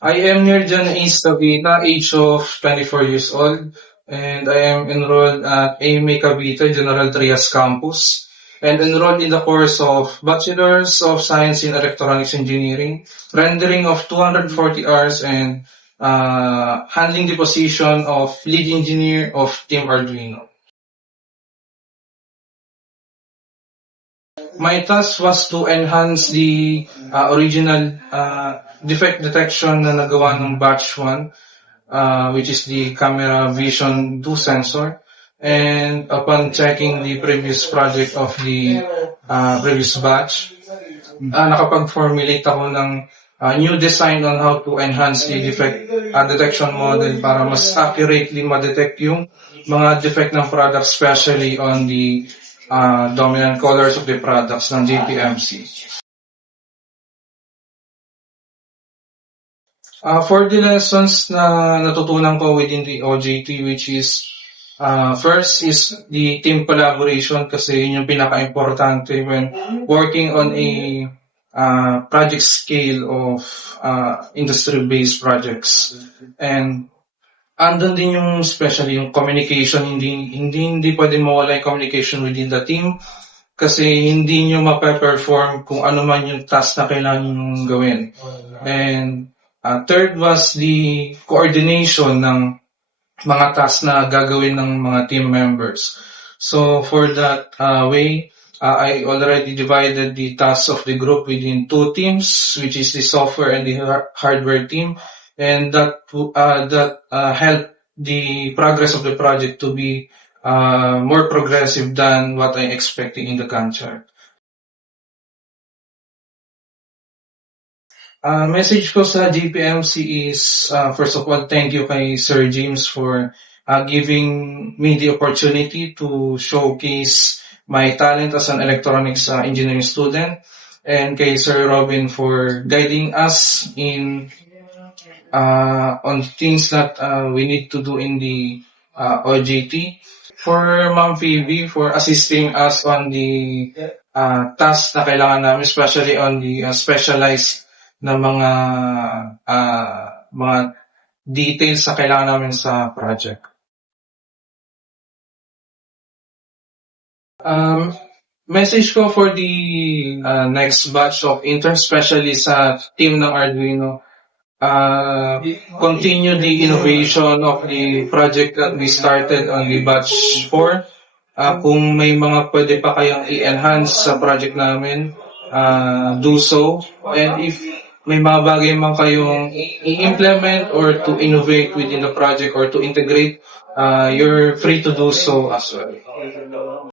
I am Nirjan Ace Cavita, age of 24 years old, and I am enrolled at AMA Cavite General Trias Campus, and enrolled in the course of Bachelor's of Science in Electronics Engineering, rendering of 240 hours, and handling the position of lead engineer of Team Arduino. My task was to enhance the original defect detection na nagawa ng batch 1, which is the camera vision 2 sensor. And upon checking the previous project of the previous batch, nakapag-formulate ako ng new design on how to enhance the defect detection model para mas accurately ma-detect yung mga defect ng product, especially on the dominant colors of the products ng JPMC. For the lessons na natutunan ko within the OJT, which is first is the team collaboration, kasi yun yung pinaka-importante when working on a project scale of industry-based projects. And andun din yung especially yung communication, hindi pwedeng mawala yung communication within the team, kasi hindi nyo mape-perform kung ano man yung task na kailangan nyo gawin. And third was the coordination ng mga tasks na gagawin ng mga team members. So for that way, I already divided the tasks of the group within 2 teams, which is the software and the hardware team, and that helped the progress of the project to be more progressive than what I expected in the Gantt chart. Message ko sa JPMC is, first of all, thank you kay Sir James for giving me the opportunity to showcase my talent as an electronics engineering student, and kay Sir Robin for guiding us in on things that we need to do in the OJT. For Ma'am Phoebe for assisting us on the tasks na kailangan namin, especially on the specialized na mga details na kailangan namin sa project. Message ko for the next batch of interns, especially sa team ng Arduino, continue the innovation of the project that we started on the batch 4. Kung may mga pwede pa kayong i-enhance sa project namin, do so. And if may mga bagay man kayong i-implement or to innovate within the project or to integrate, you're free to do so as well.